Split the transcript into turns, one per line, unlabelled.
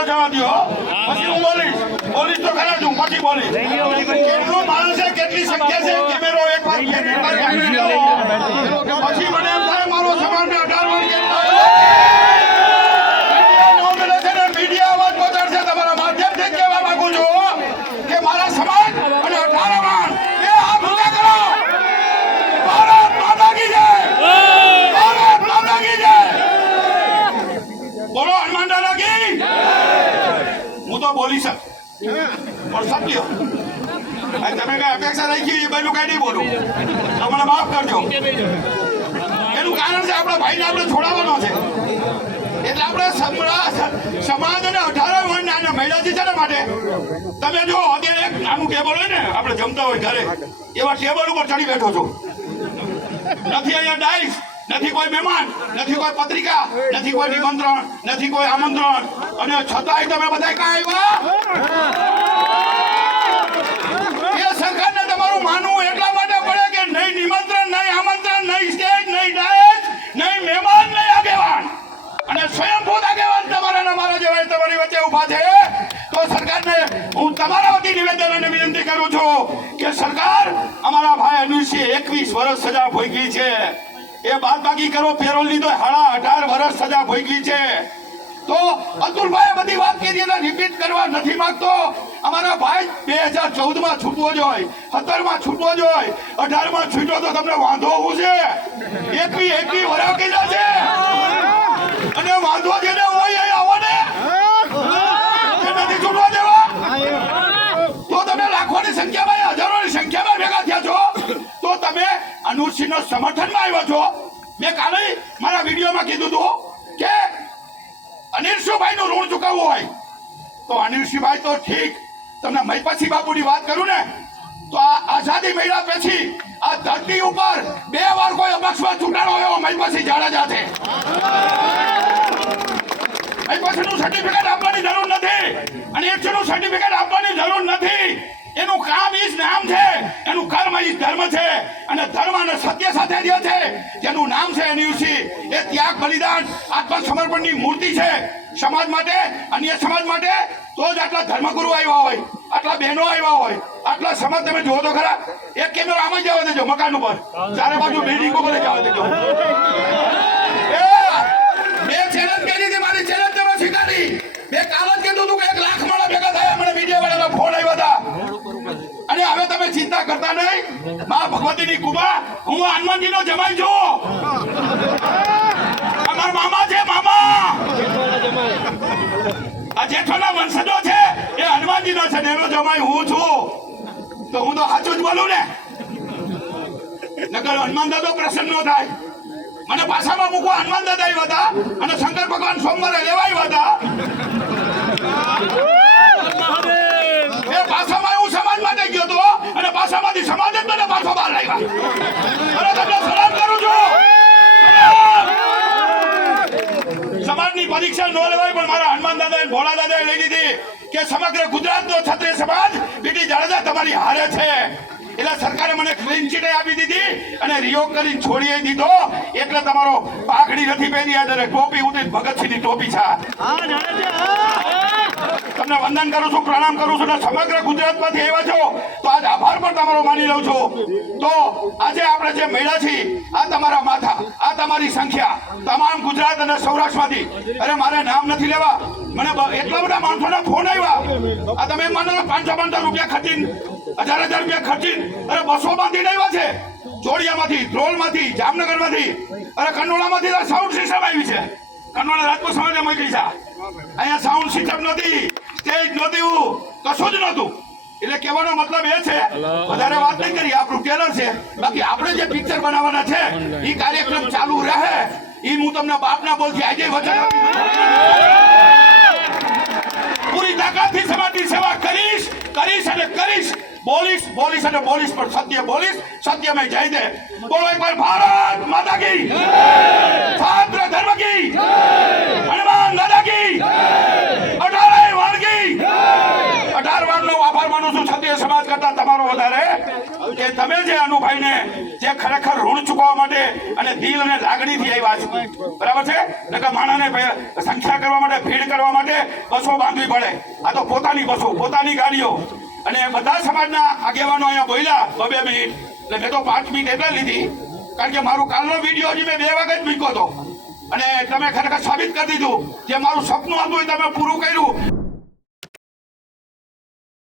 પેલો જવા દ્યો પછી હું બોલીશ. બોલીશ તો ખરા હું પછી બોલીશ. કેટલું માણસ છે કેટલી સંખ્યા છે? કેમેરો એક વાર. પછી મને એમ થાય મારો સમાજ ને અઢાર વર્ષ નો મળે છે ને મીડિયા અવાજ પહોંચાડશે તમારા માધ્યમથી કહેવા માંગુ છું કે મારા સમાજ અને અઢાર વાણ એ હાથ ઊંચા કરો ભારત માતા કી જય ભારત માતા કી જય બોલો હનુમાન દાદા કી બોલી શકે પણ સત્ય તમે કઈ અપેક્ષા રાખી એ બધું કઈ નહીં બોલું. તમને માફ કરજો. એનું કારણ છે આપણા ભાઈને આપણે છોડાવવાનો છે. એટલે આપણે સમાજ અને અઢાર વર્ણના નાના મહિલા છે ને માટે, તમે જો અત્યારે એક નાનું ટેબલ હોય ને, આપણે જમતા હોય ઘરે, એવા ટેબલ ઉપર ચડી બેઠો છો. નથી અહીંયા ડાઈસ. નથી કોઈ મહેમાન, નથી કોઈ પત્રિકા, નથી કોઈ નિમંત્રણ, નથી કોઈ આમંત્રણ. અને છતાંય તમે બધા ક્યાં આવ્યા? એ સરકારને તમારું માનવું એટલા માટે પડે કે નહીં નિમંત્રણ, નહીં આમંત્રણ, નહીં સ્ટેજ, નહીં ડાયસ, નહીં મહેમાન, નહીં આગેવાન. અને સ્વયંભૂત આગેવાન તમારા અમારા જેવા તમારી વચ્ચે ઊભા છે. તો સરકારને હું તમારા વતી નિવેદન અને વિનંતી કરું છું કે સરકાર અમારા ભાઈ અનુષી એકવીસ વર્ષ સજા ભોગવી છે. એ બાદ બાકી કરો પેરોલ લીધો હાડા અઢાર વર્ષ સજા ભોગવી છે. તો અતુલભાઈ બધી વાત કરી એને રિપીટ કરવા નથી માંગતો. અમારા ભાઈ બે હજાર ચૌદમાં છૂટવો જોઈએ સત્તરમાં છૂટવો જોઈએ અઢારમાં છૂટો તો તમને વાંધો હું છે? એકવી એકવી વરા કીધા છે? અને વાંધો જેને અનુસિંહનો સમર્થનમાં આવ્યો છો મેં કાલે મારા વિડીયોમાં કીધું હતું કે અનિલસિંહભાઈ નું ઋણ ચૂકવવું હોય. તો અનિલસિંહભાઈ તો ઠીક. તમને મહિપતસિંહ બાપુની વાત કરું ને, તો આ આઝાદી મળ્યા પછી આ ધરતી ઉપર બે વાર કોઈ અપક્ષમાં ચૂંટાણો એવો મહિપતસિંહ જાડેજા છે નું સર્ટિફિકેટ આપવાની જરૂર નથી અને એકસોનું સર્ટિફિકેટ આપવાની જરૂર નથી. એનું કામ ઈ જ નામ છે એનું કર્મ ઈ જ ધર્મ છે અને ધર્મ અને સત્ય સાથે જે છે. જેનું નામ છે એનયુસી. એ ત્યાગ, બલિદાન, આત્મસમર્પણની મૂર્તિ છે સમાજ માટે. અન્ય સમાજ માટે તો જ આટલા ધર્મગુરુ આવ્યા હોય, આટલા બહેનો આવ્યા હોય, આટલા સમાજ તમે જુઓ તો ખરા. એક કેમેરો આમાં જવા દેજો મકાન ઉપર. ચારે બાજુ બિલ્ડિંગ ઉપર જવા દેજો. ચિંતા કરતા નહીં. મા ભગવતીની કુબા હું હનુમાનજી નો જમાઈ છું. અમારા મામા છે, મામા. આ જેઠોના વંશજો છે, એ હનુમાનજીનો છે, ને એનો જમાઈ હું છું. તો હું તો સાચું જ બોલું ને. નકર હનુમાન દાદો પ્રસન્ન નો થાય. મને પાછામાં મૂકવા હનુમાન દાદા હતા અને શંકર ભગવાન સોમવારે લેવા આવ્યા હતા એ પાછામાં હું સમાજ માટે ગયો હતો અને પાછામાંથી સમાજ જ મને પાછો બહાર લાવ્યા અને તમને સલામ કરું છું સલામ. સમાજની પરીક્ષા પણ મારા હનુમાન દાદા ભોળા દાદાએ લઈ લીધી કે સમગ્ર ગુજરાતનો ક્ષત્રિય સમાજ બીટી જાડેજા તમારી હારે છે. એટલે સરકારે મને ક્લીન ચીટ આપી દીધી અને રિયોગ કરીને છોડી દીધો. એટલે તમારો પાઘડી નથી પહેરી અને ટોપી ઉતરી, ભગતસિંહની ટોપી છે. તમને વંદન કરું છું, પ્રણામ કરું છું અને સમગ્ર ગુજરાતમાંથી આવ્યા છો, તો આજ આભાર પણ તમારો માની લઉં છું. તો આજે આપણે જે મેળા છીએ, આ તમારા માથા, આ તમારી સંખ્યા, તમામ ગુજરાત અને સૌરાષ્ટ્રમાંથી. અરે, મારે નામ નથી લેવા. મને એટલા બધા માણસોના ફોન આવ્યા. આ તમે મને પાંચસો પાંચસો રૂપિયા ખર્ચીને, હજાર હજાર રૂપિયા ખર્ચીને, અરે, બસો બાંધીને આવ્યા છે? જોડિયામાંથી ધ્રોલમાંથી, જામનગરમાંથી. અરે તો સાઉન્ડ સિસ્ટમ આવી છે. કંડોળા રાજપૂત સમાજે મોકલી છે અહીંયા સાઉન્ડ સિસ્ટમ નથી. સ્ટેજ નહોતું કશું જ નહોતું. એટલે કહેવાનો મતલબ એ છે વધારે વાત નહીં કરી આપણું ટેલર છે. બાકી આપણે જે પિક્ચર બનાવવાના છે એ કાર્યક્રમ ચાલુ રહે. એ હું તમને બાપના બોલથી આજે વચન પૂરી તાકાતથી સમાજની સેવા કરીશ કરીશ અને કરીશ. બોલીશ બોલીશ અને બોલીશ પણ સત્ય બોલીશ સત્ય મેં જઈ દે. બોલો એકવાર ભારત માતા કી છાત્ર ધર્મ કી હનુમાન દાદા કી અઢારે વાણ કી અઢાર વાણ નો આભાર માનું માનું છું ક્ષત્રિય સમાજ કરતા તમારો વધારે. કે તમે જે અનુભાઈને જે ખરેખર ઋણ ચૂકવવા માટે અને દિલ અને લાગણીથી આવ્યા છો. બરાબર છે? નકર માણસને સંખ્યા કરવા માટે, ભીડ કરવા માટે બસો બાંધવી પડે. આ તો પોતાની બસો, પોતાની ગાડીઓ. અને બધા સમાજના આગેવાનો અહીંયા બોલ્યા, બબે મિનિટ. એટલે મેં તો પાંચ મિનિટ એટલે લીધી. કારણ કે મારું કાલનો વીડિયો હજી મેં બે વખત મૂક્યો હતો. અને તમે ખરેખર સાબિત કરી દીધું. જે મારું સપનું હતું એ તમે પૂરું કર્યું.